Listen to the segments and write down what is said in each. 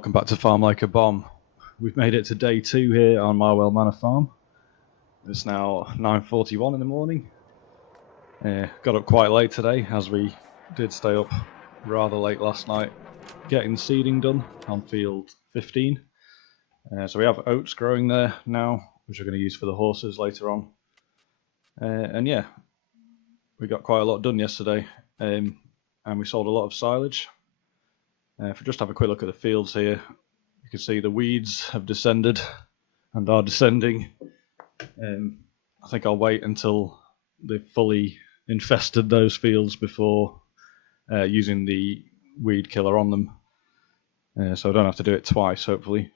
welcome back to FarmLikeABomb. We've made it to day 2 here on Marwell Manor Farm. It's now 9:41 in the morning. Got up quite late today, as we did stay up rather late last night getting seeding done on field 15. So we have oats growing there now, which we're going to use for the horses later on. And yeah, we got quite a lot done yesterday, and we sold a lot of silage. If we just have a quick look at the fields here, you can see the weeds have descended and are descending. I think I'll wait until they've fully infested those fields before using the weed killer on them, so I don't have to do it twice, hopefully.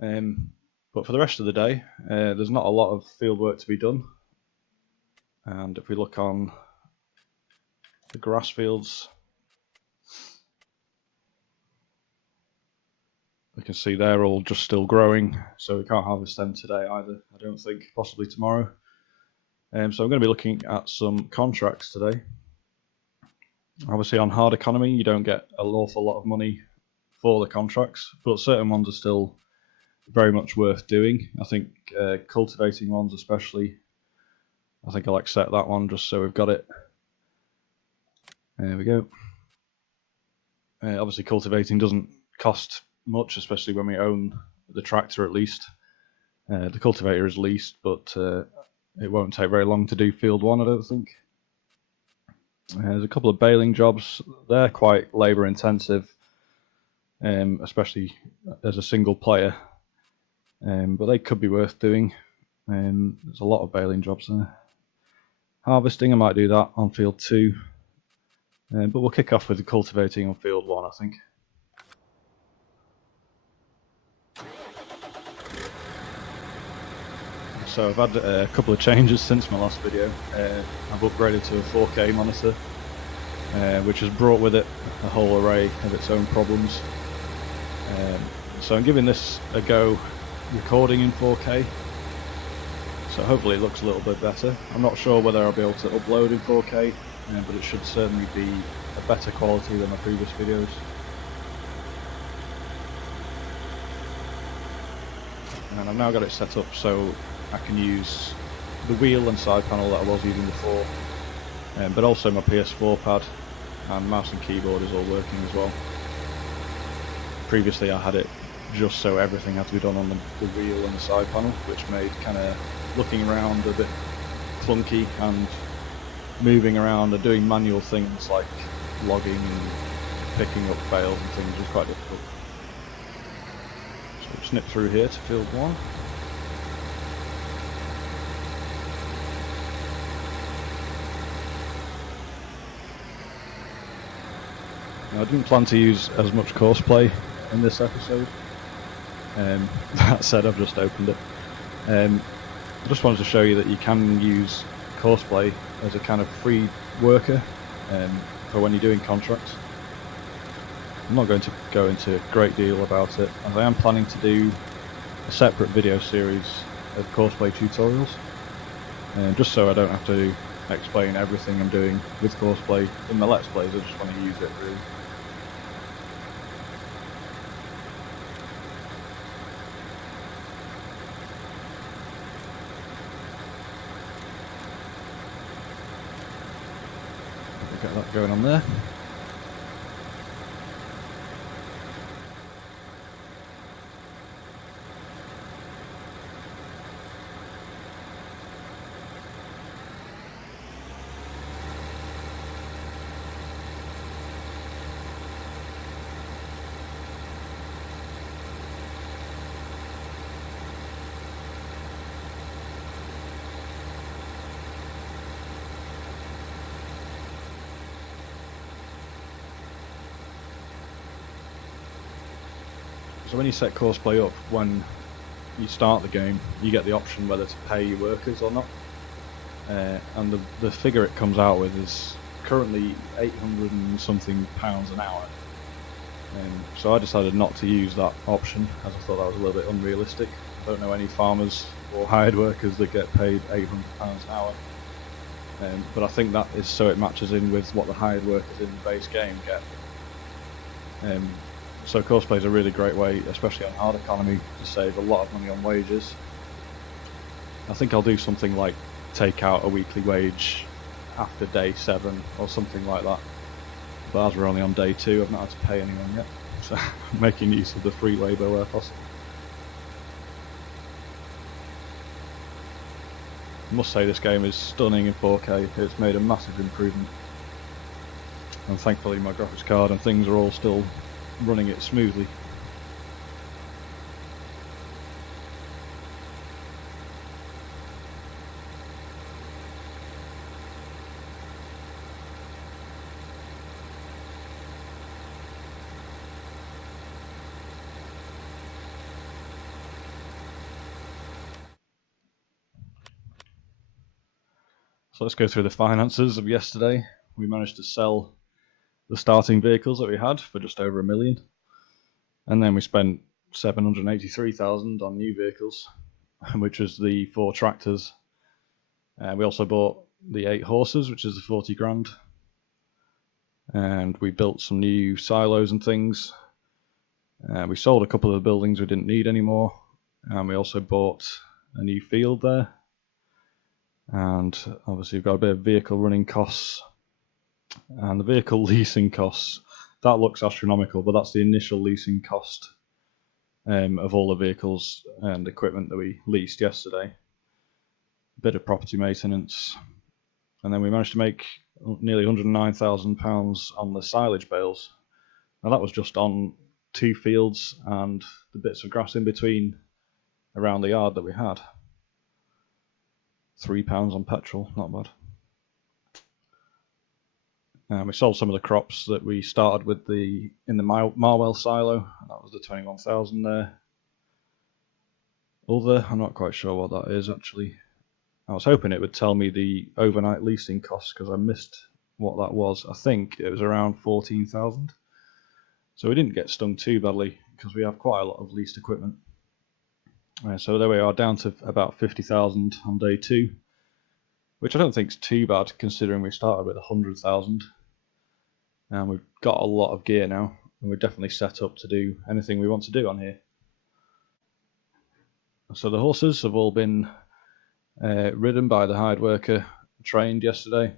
But for the rest of the day, there's not a lot of field work to be done. And if we look on the grass fields, we can see they're all just still growing, so we can't harvest them today either, I don't think, possibly tomorrow. So I'm going to be looking at some contracts today. Obviously on hard economy you don't get an awful lot of money for the contracts, but certain ones are still very much worth doing. I think cultivating ones especially, I think I'll accept that one just so we've got it. There we go. Obviously cultivating doesn't cost much, especially when we own the tractor at least. The cultivator is leased, but it won't take very long to do field 1, I don't think. There's a couple of baling jobs. They're quite labour intensive, especially as a single player, but they could be worth doing. There's a lot of baling jobs there. Harvesting, I might do that on field 2, but we'll kick off with the cultivating on field 1, I think. So I've had a couple of changes since my last video. I've upgraded to a 4K monitor, which has brought with it a whole array of its own problems. So I'm giving this a go recording in 4K, so hopefully it looks a little bit better. I'm not sure whether I'll be able to upload in 4K, but it should certainly be a better quality than my previous videos. And I've now got it set up so I can use the wheel and side panel that I was using before, but also my PS4 pad and mouse and keyboard is all working as well. Previously I had it just so everything had to be done on the wheel and the side panel, which made kind of looking around a bit clunky, and moving around and doing manual things like logging and picking up bales and things was quite difficult. So we'll snip through here to field 1. Now, I didn't plan to use as much courseplay in this episode. That said, I've just opened it. I just wanted to show you that you can use courseplay as a kind of free worker for when you're doing contracts. I'm not going to go into a great deal about it, as I am planning to do a separate video series of courseplay tutorials, just so I don't have to explain everything I'm doing with courseplay in my Let's Plays. I just want to use it really. Get that going on there. So when you set courseplay up, when you start the game, you get the option whether to pay your workers or not. And the figure it comes out with is currently 800 and something pounds an hour. So I decided not to use that option, as I thought that was a little bit unrealistic. I don't know any farmers or hired workers that get paid £800 an hour. But I think that is so it matches in with what the hired workers in the base game get. So courseplay is a really great way, especially on hard economy, to save a lot of money on wages. I think I'll do something like take out a weekly wage after day 7 or something like that. But as we're only on day 2, I've not had to pay anyone yet, so I'm making use of the free labour where possible. I must say this game is stunning in 4K. It's made a massive improvement, and thankfully my graphics card and things are all still running it smoothly. So let's go through the finances of yesterday. We managed to sell the starting vehicles that we had for just over $1 million, and then we spent 783,000 on new vehicles, which was the 4 tractors. We also bought the 8 horses, which is the 40 grand, and we built some new silos and things. We sold a couple of the buildings we didn't need anymore, and we also bought a new field there. And obviously we've got a bit of vehicle running costs, and the vehicle leasing costs, that looks astronomical, but that's the initial leasing cost of all the vehicles and equipment that we leased yesterday. A bit of property maintenance, and then we managed to make nearly £109,000 on the silage bales. Now that was just on 2 fields and the bits of grass in between around the yard that we had. £3 on petrol, not bad. We sold some of the crops that we started with in the Marwell silo. That was the 21,000 there. Other, I'm not quite sure what that is actually. I was hoping it would tell me the overnight leasing costs because I missed what that was. I think it was around 14,000. So we didn't get stung too badly because we have quite a lot of leased equipment. So there we are, down to about 50,000 on day 2, which I don't think is too bad considering we started with 100,000. And we've got a lot of gear now, and we're definitely set up to do anything we want to do on here. So the horses have all been ridden by the hired worker, trained yesterday.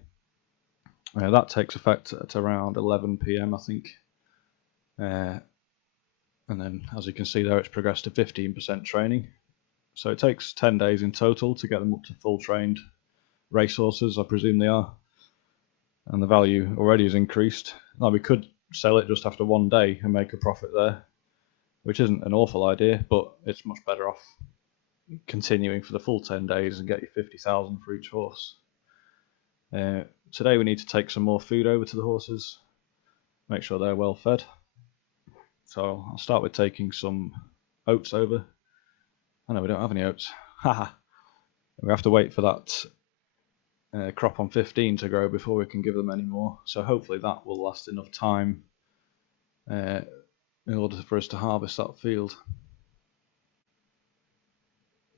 That takes effect at around 11 PM, I think. And then, as you can see there, it's progressed to 15% training. So it takes 10 days in total to get them up to full trained race horses, I presume they are. And the value already has increased. Now we could sell it just after 1 day and make a profit there, which isn't an awful idea, but it's much better off continuing for the full 10 days and get you 50,000 for each horse. Today we need to take some more food over to the horses, make sure they're well fed. So I'll start with taking some oats over. I know we don't have any oats. Haha. We have to wait for that crop on 15 to grow before we can give them any more. So hopefully that will last enough time in order for us to harvest that field.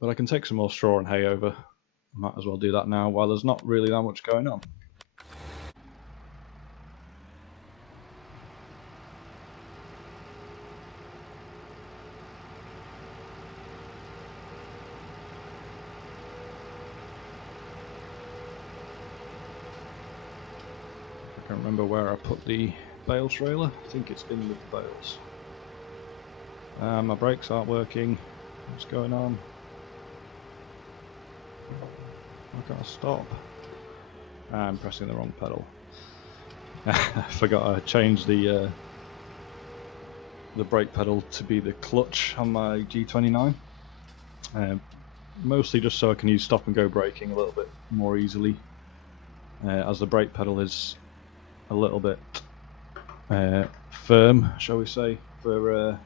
But I can take some more straw and hay over. I might as well do that now while there's not really that much going on. I can't remember where I put the bale trailer. I think it's in with the bales. My brakes aren't working. What's going on? Why can't I stop? I'm pressing the wrong pedal. I forgot I changed the brake pedal to be the clutch on my G29. Mostly just so I can use stop and go braking a little bit more easily, as the brake pedal is a little bit firm, shall we say, for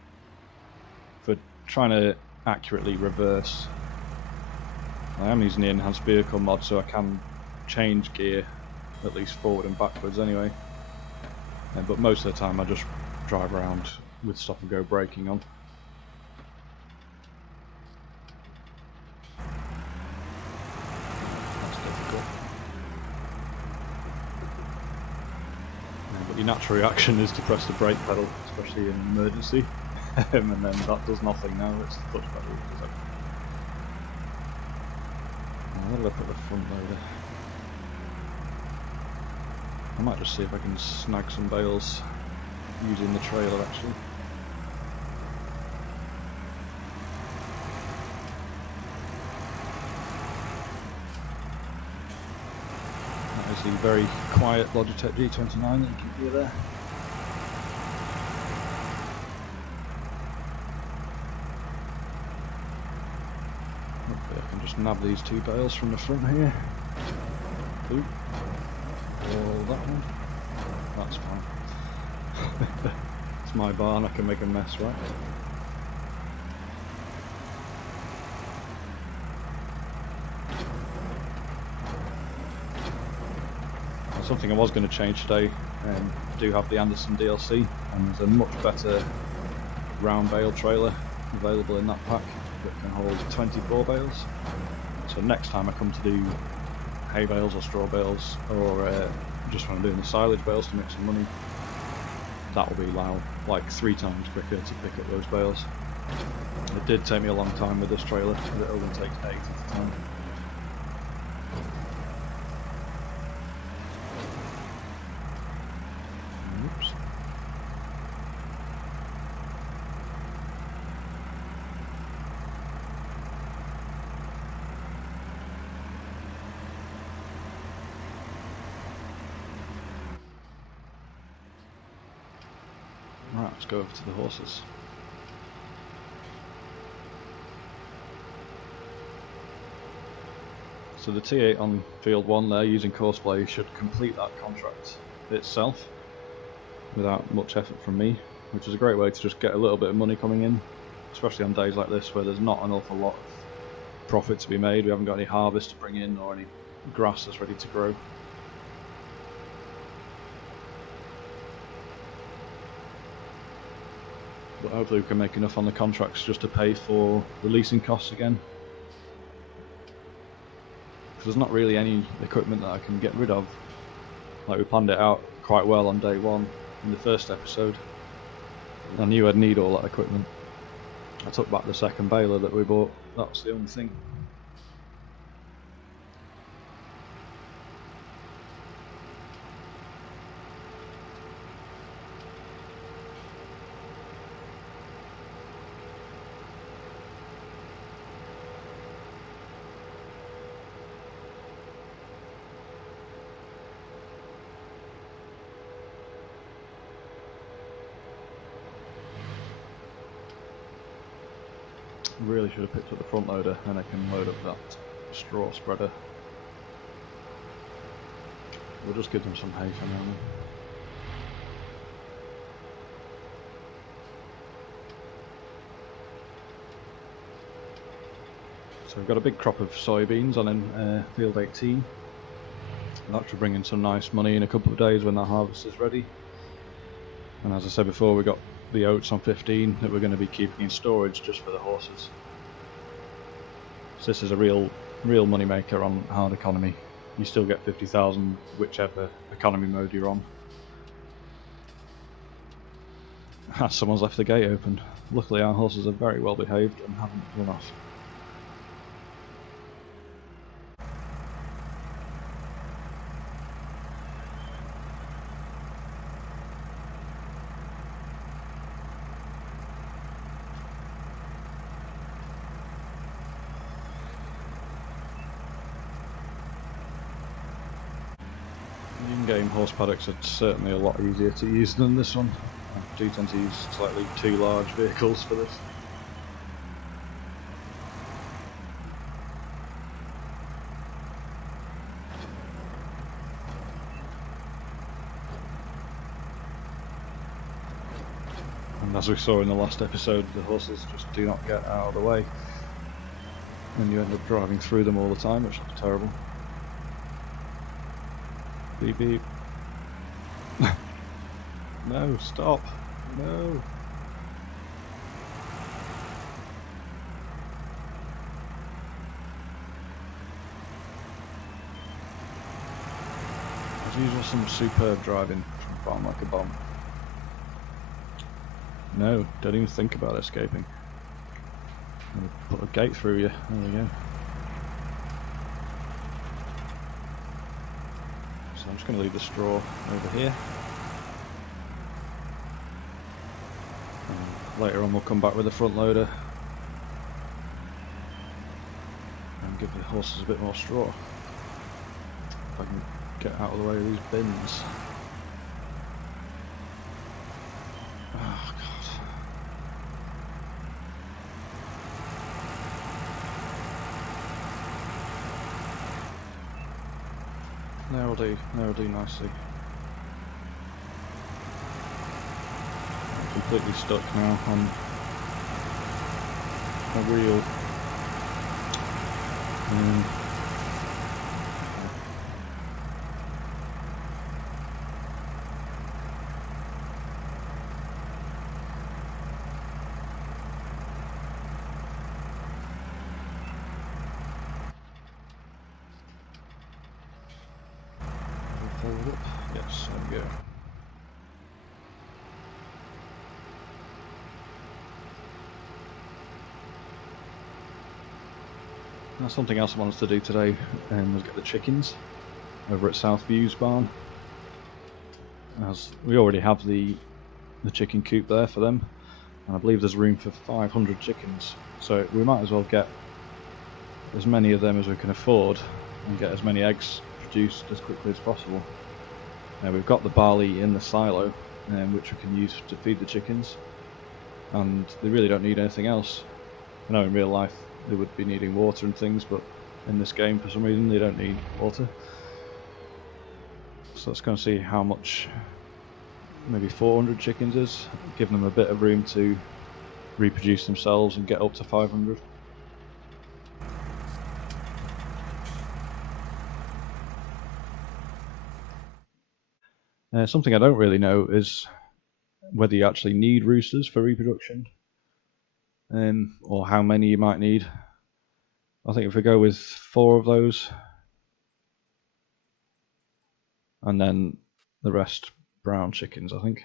trying to accurately reverse. I am using the enhanced vehicle mod, so I can change gear at least forward and backwards anyway. But most of the time I just drive around with stop and go braking on. That's difficult. But your natural reaction is to press the brake pedal, especially in an emergency, and then that does nothing now, it's the clutch pedal that does everything. Where did I put the front loader? I might just see if I can snag some bales using the trailer actually. That is the very quiet Logitech G29 that you can hear there. Hopefully I can just nab these two bales from the front here. Ooh. Or that one. That's fine. It's my barn, I can make a mess, right? Something I was going to change today, I do have the Anderson DLC, and there's a much better round bale trailer available in that pack that can hold 24 bales. So next time I come to do hay bales or straw bales, or just when I'm doing the silage bales to make some money, that will be like 3 times quicker to pick up those bales. It did take me a long time with this trailer, but it only takes 8 at a time. Oops. Right, let's go over to the horses. So the T8 on field 1 there using Courseplay should complete that contract itself without much effort from me, which is a great way to just get a little bit of money coming in, especially on days like this where there's not an awful lot of profit to be made. We haven't got any harvest to bring in or any grass that's ready to grow. But hopefully we can make enough on the contracts just to pay for the leasing costs again. Because there's not really any equipment that I can get rid of. Like, we planned it out quite well on day 1 in the first episode. I knew I'd need all that equipment. I took back the second baler that we bought, that was the only thing. Really should have picked up the front loader, and I can load up that straw spreader. We'll just give them some hay for now. So we've got a big crop of soybeans on in field 18. That should bring in some nice money in a couple of days when that harvest is ready. And as I said before, we got the oats on 15 that we're going to be keeping in storage just for the horses. So this is a real money maker on hard economy. You still get 50,000 whichever economy mode you're on. Someone's left the gate open. Luckily our horses are very well behaved and haven't run off. In-game horse paddocks are certainly a lot easier to use than this one. I do tend to use slightly too large vehicles for this. And as we saw in the last episode, the horses just do not get out of the way. And you end up driving through them all the time, which looks terrible. Beep beep. No, stop. No. As usual, some superb driving from Farm like a bomb. No, don't even think about escaping. I'm gonna put a gate through you. There we go. So I'm just going to leave the straw over here. And later on we'll come back with the front loader and give the horses a bit more straw. If I can get out of the way of these bins. Oh god. That'll do nicely. I'm completely stuck now on a wheel. Hold up. Yes, there we go. Now, something else I wanted to do today was get the chickens over at Southview's barn, as we already have the chicken coop there for them, and I believe there's room for 500 chickens, so we might as well get as many of them as we can afford and get as many eggs produced as quickly as possible. We've got the barley in the silo, which we can use to feed the chickens, and they really don't need anything else. I know in real life they would be needing water and things, but in this game for some reason they don't need water. So let's go and see how much maybe 400 chickens is, give them a bit of room to reproduce themselves and get up to 500. Something I don't really know is whether you actually need roosters for reproduction, or how many you might need. I think if we go with 4 of those, and then the rest brown chickens, I think.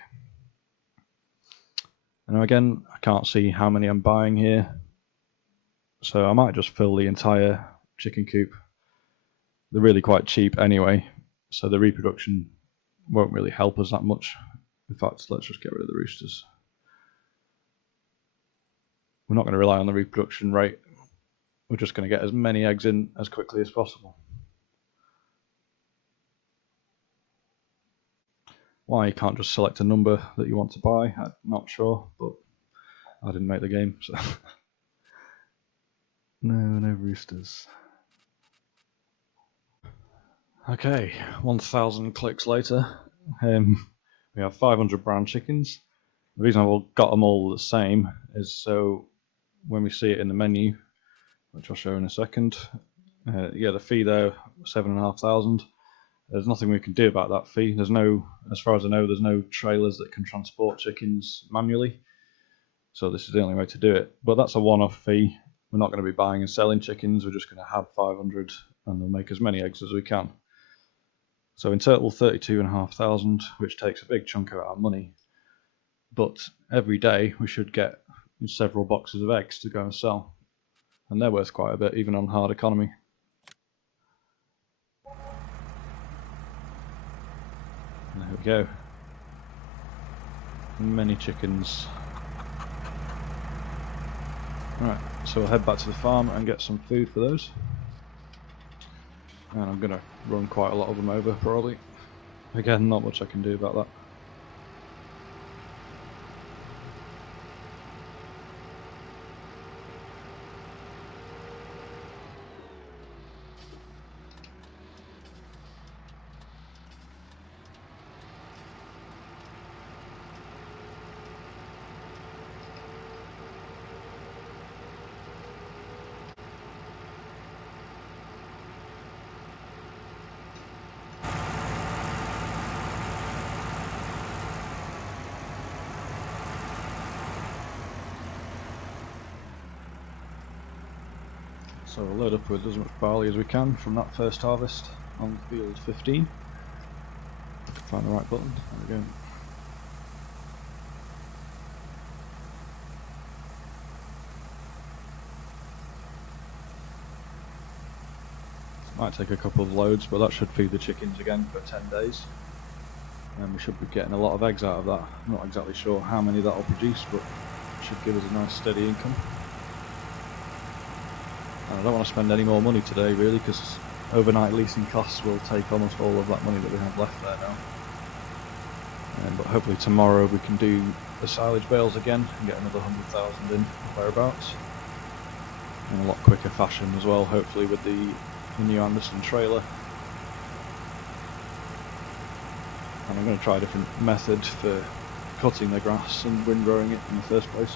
And again, I can't see how many I'm buying here, so I might just fill the entire chicken coop. They're really quite cheap anyway, so the reproduction won't really help us that much. In fact, let's just get rid of the roosters. We're not going to rely on the reproduction rate. We're just going to get as many eggs in as quickly as possible. Why you can't just select a number that you want to buy, I'm not sure, but I didn't make the game, so. No roosters. Okay, 1,000 clicks later, we have 500 brown chickens. The reason I've got them all the same is so when we see it in the menu, which I'll show in a second, yeah, the fee there, 7,500. There's nothing we can do about that fee. There's no, as far as I know, there's no trailers that can transport chickens manually. So this is the only way to do it. But that's a one-off fee. We're not going to be buying and selling chickens. We're just going to have 500 and we'll make as many eggs as we can. So in total, 32,500, which takes a big chunk of our money. But every day we should get several boxes of eggs to go and sell. And they're worth quite a bit, even on hard economy. There we go. Many chickens. Right, so we'll head back to the farm and get some food for those. And I'm going to run quite a lot of them over, probably. Again, not much I can do about that. So we'll load up with as much barley as we can from that first harvest on field 15. find the right button. There we go. Might take a couple of loads, but that should feed the chickens again for 10 days. And we should be getting a lot of eggs out of that. I'm not exactly sure how many that will produce, but it should give us a nice steady income. And I don't want to spend any more money today really, because overnight leasing costs will take almost all of that money that we have left there now. But hopefully tomorrow we can do the silage bales again and get another 100,000 in thereabouts. In a lot quicker fashion as well, hopefully with the new Anderson trailer. And I'm going to try a different method for cutting the grass and windrowing it in the first place.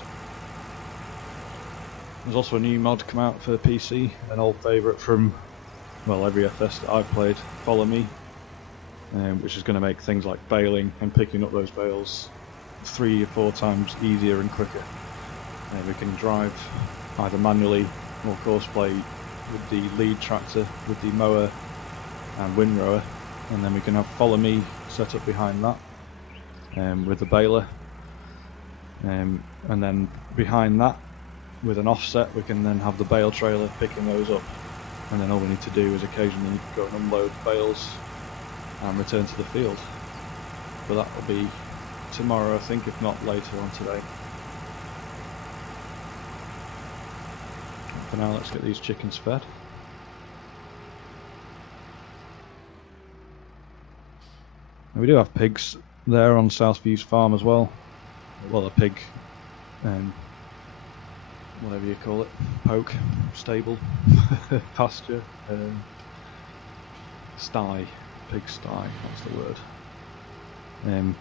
There's also a new mod come out for the PC, an old favourite from, well, every FS that I've played, Follow Me, which is going to make things like baling and picking up those bales 3 or 4 times easier and quicker. We can drive either manually or courseplay with the lead tractor, with the mower and windrower, and then we can have Follow Me set up behind that with the baler, and then behind that with an offset we can then have the bale trailer picking those up, and then all we need to do is occasionally go and unload the bales and return to the field. But that will be tomorrow, I think, if not later on today. For now, let's get these chickens fed. And we do have pigs there on Southview's farm as well. Well, a pig, whatever you call it, poke, stable, pasture, sty, pig sty, that's the word.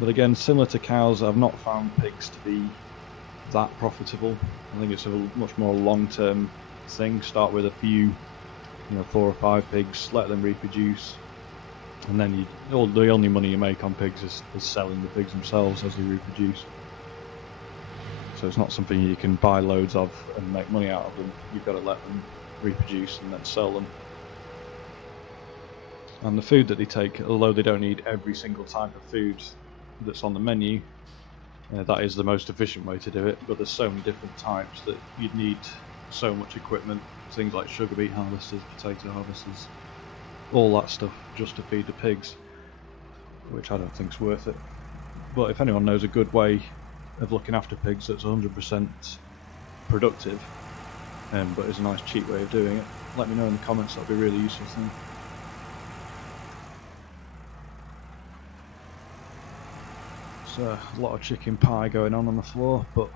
But again, similar to cows, I've not found pigs to be that profitable. I think it's a much more long-term thing. Start with a few, 4 or 5 pigs, let them reproduce, and then the only money you make on pigs is selling the pigs themselves as they reproduce. So it's not something you can buy loads of and make money out of them. You've got to let them reproduce and then sell them. And the food that they take, although they don't need every single type of food that's on the menu, that is the most efficient way to do it, but there's so many different types that you'd need so much equipment, things like sugar beet harvesters, potato harvesters, all that stuff just to feed the pigs, which I don't think's worth it. But if anyone knows a good way of looking after pigs that's 100% productive, but is a nice cheap way of doing it, let me know in the comments. That'd be a really useful thing. So, a lot of chicken pie going on the floor, but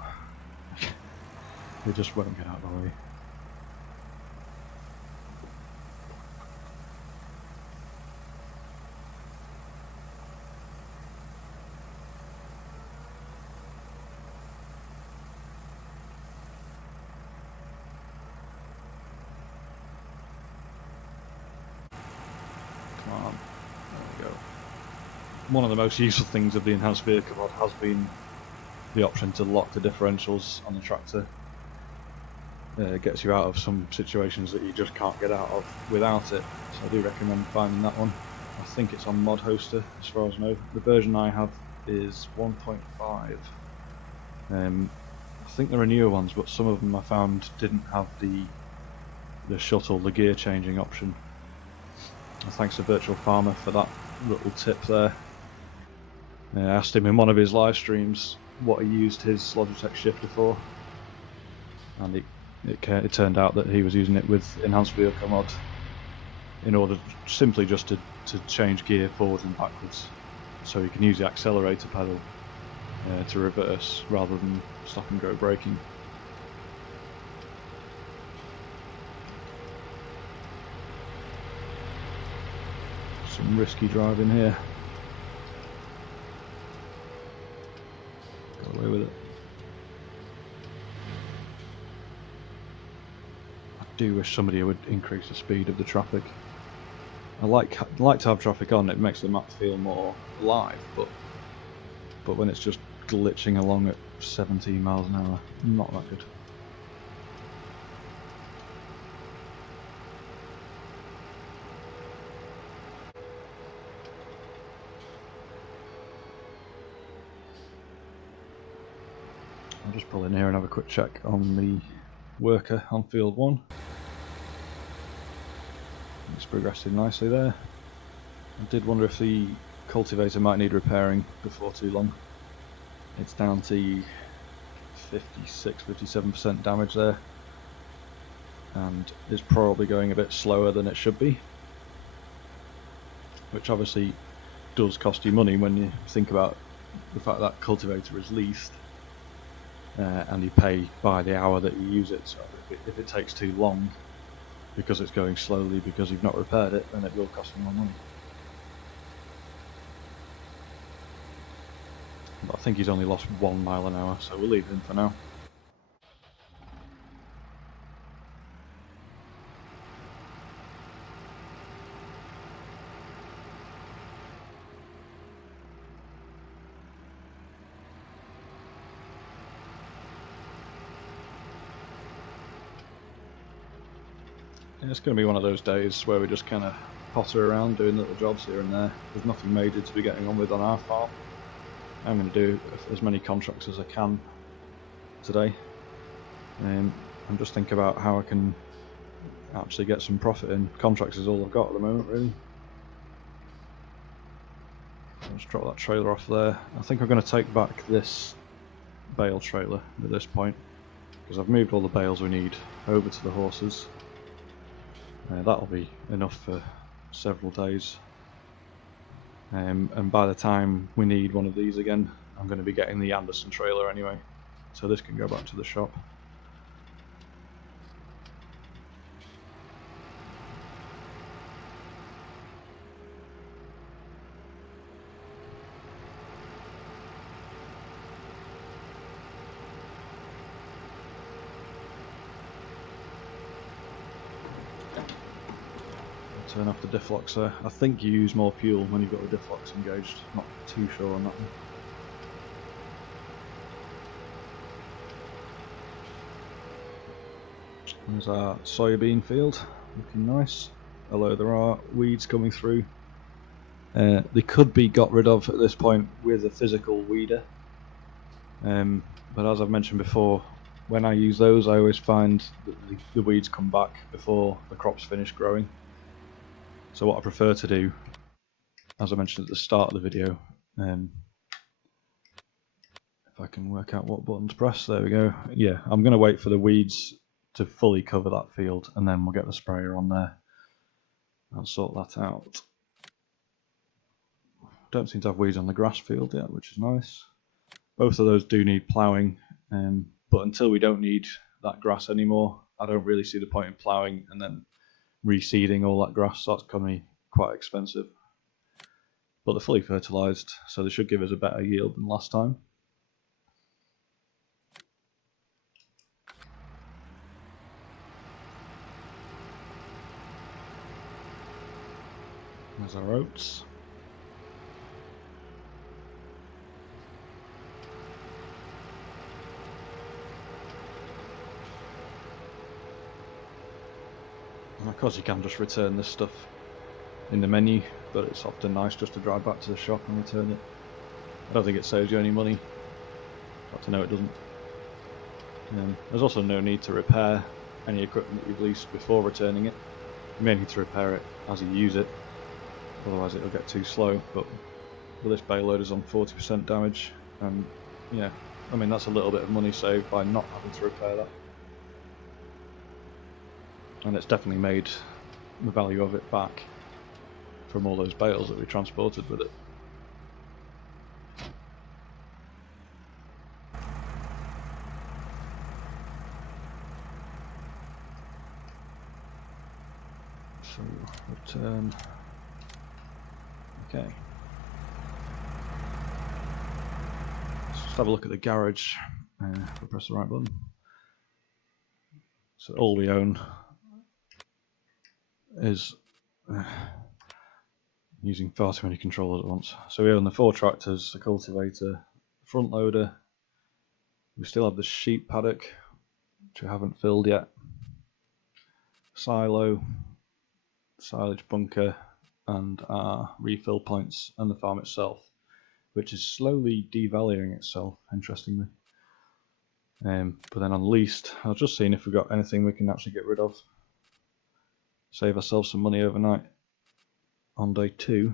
they just won't get out of the way. Come on, there we go. One of the most useful things of the enhanced vehicle mod has been the option to lock the differentials on the tractor. It gets you out of some situations that you just can't get out of without it, so I do recommend finding that one. I think it's on Mod Hoster as far as I know. The version I have is 1.5. I think there are newer ones, but some of them I found didn't have the shuttle, the gear changing option. Thanks to Virtual Farmer for that little tip there. I asked him in one of his live streams what he used his Logitech shifter for, and it turned out that he was using it with enhanced vehicle mod in order simply just to change gear forwards and backwards, so you can use the accelerator pedal to reverse rather than stop and go braking. Some risky driving here. Got away with it. I do wish somebody would increase the speed of the traffic. I like to have traffic on. It makes the map feel more alive, but when it's just glitching along at 17 miles an hour, not that good. just pull in here and have a quick check on the worker on field 1. It's progressing nicely there. I did wonder if the cultivator might need repairing before too long. It's down to 56-57% damage there, and is probably going a bit slower than it should be, which obviously does cost you money when you think about the fact that cultivator is leased, and you pay by the hour that you use it. So if it takes too long because it's going slowly because you've not repaired it, then it will cost you more money. But I think he's only lost 1 mile an hour, so we'll leave him for now. And it's going to be one of those days where we just kind of potter around doing little jobs here and there. There's nothing major to be getting on with on our farm. I'm going to do as many contracts as I can today. I'm just thinking about how I can actually get some profit in. Contracts is all I've got at the moment, really. I'll just drop that trailer off there. I think I'm going to take back this bale trailer at this point, because I've moved all the bales we need over to the horses. That'll be enough for several days. And by the time we need one of these again, I'm going to be getting the Anderson trailer anyway, so this can go back to the shop. Turn off the diff locks there. I think you use more fuel when you've got the diff locks engaged. Not too sure on that one. There's our soybean field, looking nice. Although there are weeds coming through. They could be got rid of at this point with a physical weeder. But as I've mentioned before, when I use those, I always find that the weeds come back before the crops finish growing. So what I prefer to do, as I mentioned at the start of the video, if I can work out what button to press, there we go. Yeah, I'm going to wait for the weeds to fully cover that field, and then we'll get the sprayer on there. I'll sort that out. Don't seem to have weeds on the grass field yet, which is nice. Both of those do need ploughing, but until we don't need that grass anymore, I don't really see the point in ploughing and then reseeding all that grass. So that's going to be quite expensive. But they're fully fertilised, so they should give us a better yield than last time. There's our oats. And of course you can just return this stuff in the menu, but it's often nice just to drive back to the shop and return it. I don't think it saves you any money. Got to know it doesn't. There's also no need to repair any equipment that you've leased before returning it. You may need to repair it as you use it, otherwise it'll get too slow. But with this bale loader's on 40% damage, and yeah, I mean that's a little bit of money saved by not having to repair that. And it's definitely made the value of it back from all those bales that we transported with it. So return. Okay. Let's just have a look at the garage. If I press the right button. So all we own is using far too many controllers at once. So we own the 4 tractors, the cultivator, front loader. We still have the sheep paddock, which we haven't filled yet. Silo, silage bunker, and our refill points, and the farm itself, which is slowly devaluing itself, interestingly. But then on leased, I was just seeing if we've got anything we can actually get rid of. Save ourselves some money overnight on day 2.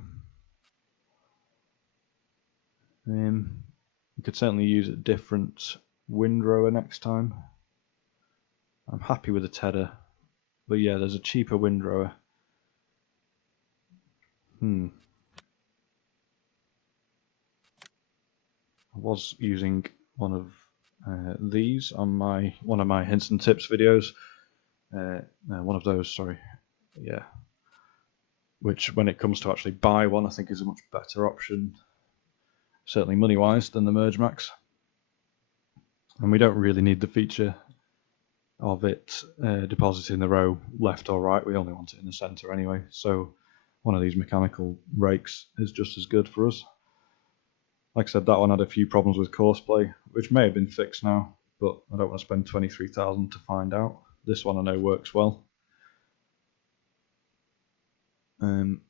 We could certainly use a different windrower next time. I'm happy with the Tedder, but yeah, there's a cheaper windrower. I was using one of these on one of my hints and tips videos. One of those, sorry. Yeah. Which, when it comes to actually buy one, I think is a much better option, certainly money-wise, than the Merge Max. And we don't really need the feature of it depositing the row left or right. We only want it in the centre anyway. So one of these mechanical rakes is just as good for us. Like I said, that one had a few problems with courseplay, which may have been fixed now, but I don't want to spend 23,000 to find out. This one I know works well. And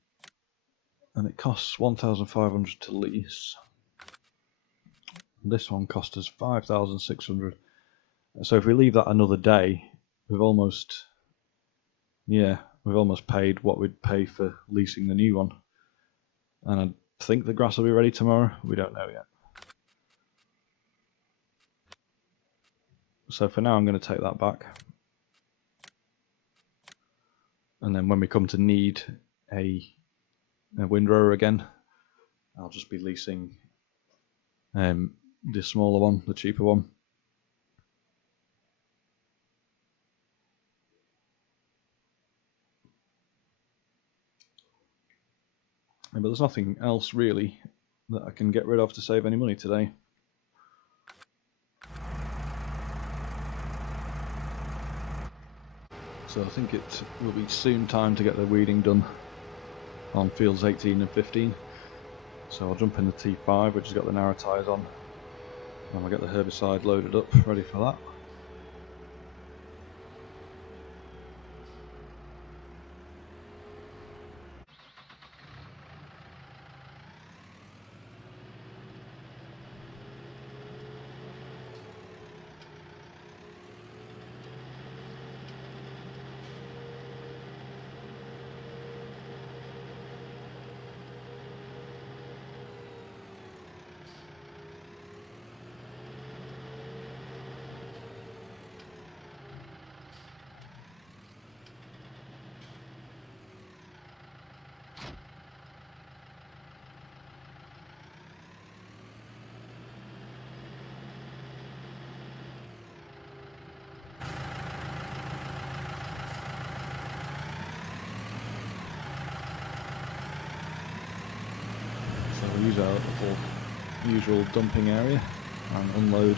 it costs 1,500 to lease. This one cost us 5,600. So if we leave that another day, we've almost paid what we'd pay for leasing the new one. And I think the grass will be ready tomorrow. We don't know yet. So for now, I'm going to take that back. And then when we come to need a windrower again, I'll just be leasing the smaller one, the cheaper one. But there's nothing else really that I can get rid of to save any money today. So I think it will be soon time to get the weeding done on fields 18 and 15. So I'll jump in the T5, which has got the narrow tyres on, and I'll get the herbicide loaded up, ready for that. We'll use our little usual dumping area and unload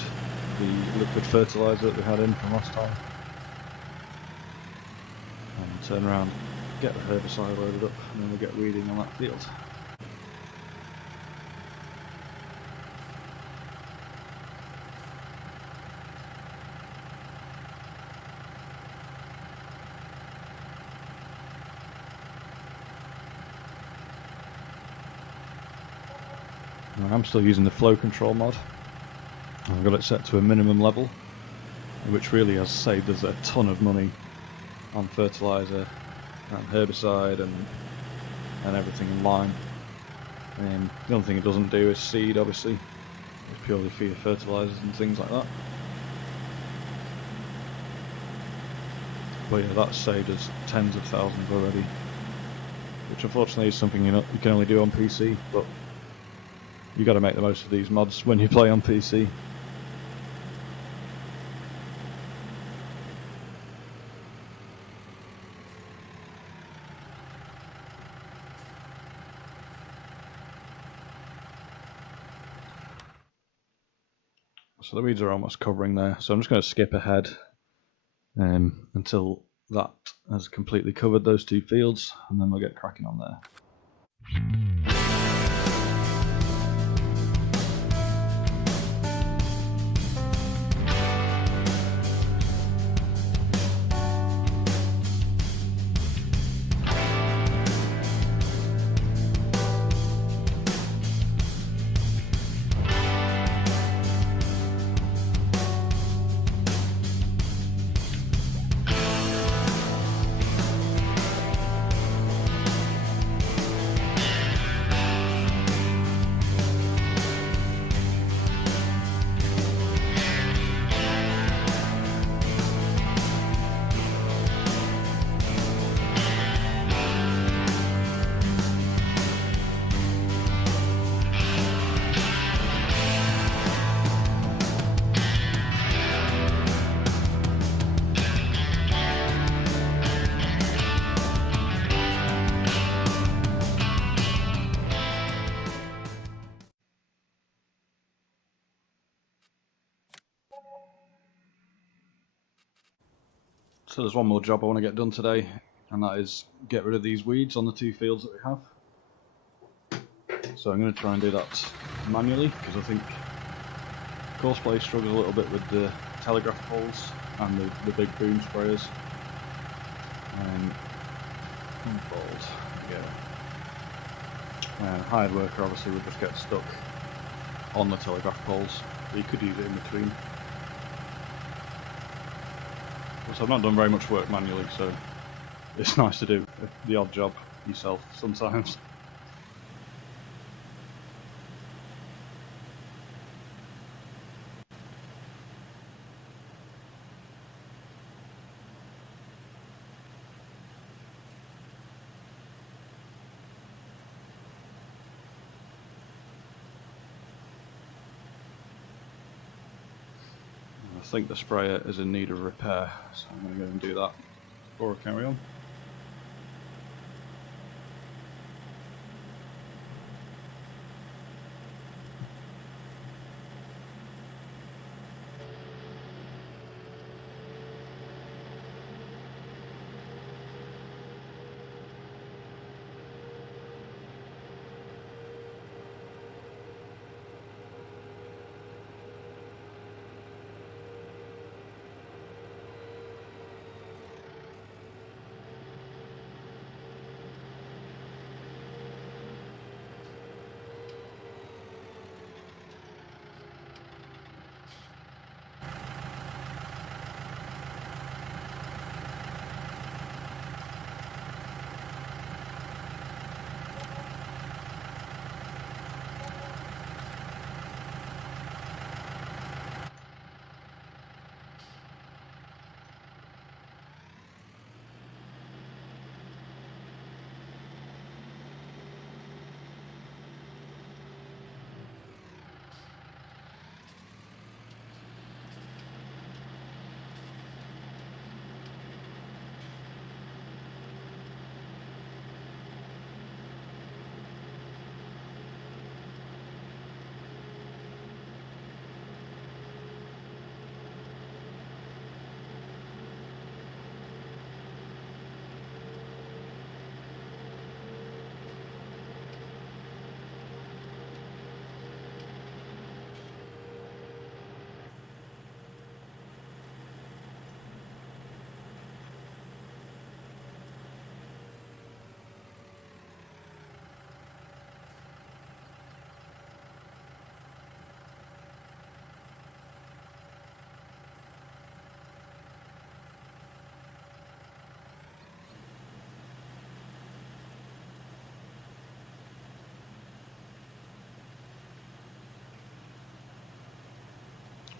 the liquid fertiliser that we had in from last time, and turn around, get the herbicide loaded up, and then we'll get weeding on that field. I'm still using the flow control mod. I've got it set to a minimum level, which really has saved us a ton of money on fertiliser and herbicide and everything in line. The only thing it doesn't do is seed, obviously. It's purely for your fertilisers and things like that. But yeah, that's saved us tens of thousands already, which unfortunately is something you can only do on PC, but you got to make the most of these mods when you play on PC. So the weeds are almost covering there, so I'm just going to skip ahead until that has completely covered those two fields, and then we'll get cracking on there. So there's one more job I want to get done today, and that is get rid of these weeds on the 2 fields that we have. So I'm going to try and do that manually, because I think Courseplay struggles a little bit with the telegraph poles and the big boom sprayers. Unfold, there we go. And hired worker obviously would just get stuck on the telegraph poles, but you could use it in between. So I've not done very much work manually, so it's nice to do the odd job yourself sometimes. I think the sprayer is in need of repair, so I'm going to go and do that before I carry on.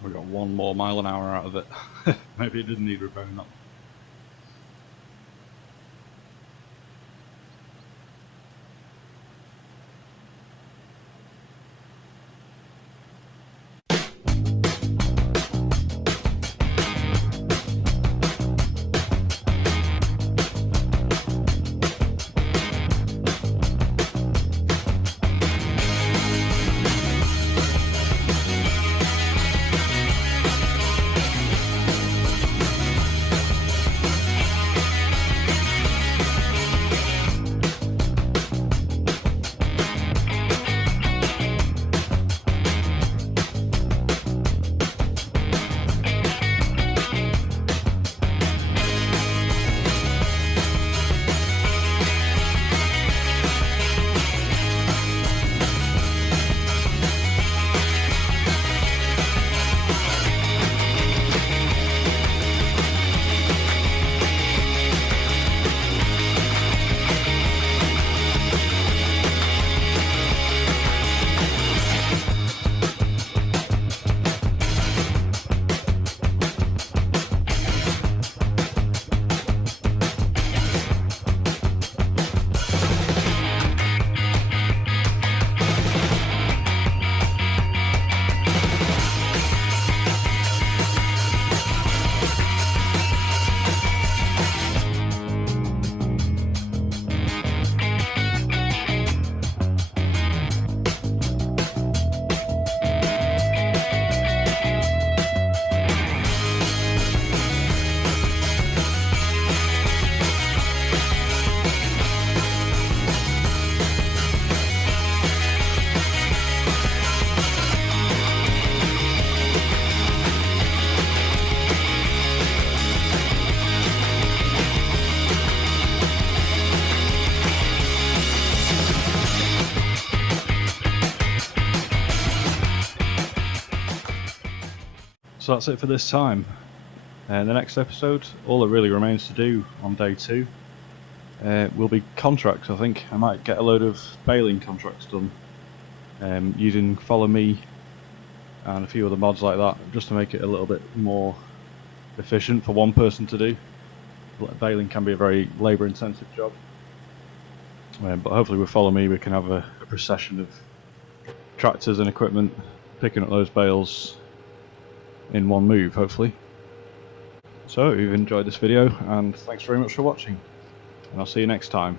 We got 1 more mile an hour out of it. Maybe it didn't need repairing that. So that's it for this time. The next episode, all that really remains to do on day 2 will be contracts. I think I might get a load of baling contracts done using Follow Me and a few other mods like that, just to make it a little bit more efficient for one person to do. Baling can be a very labour intensive job, but hopefully with Follow Me we can have a procession of tractors and equipment picking up those bales in one move, hopefully. So if you've enjoyed this video, and thanks very much for watching, and I'll see you next time.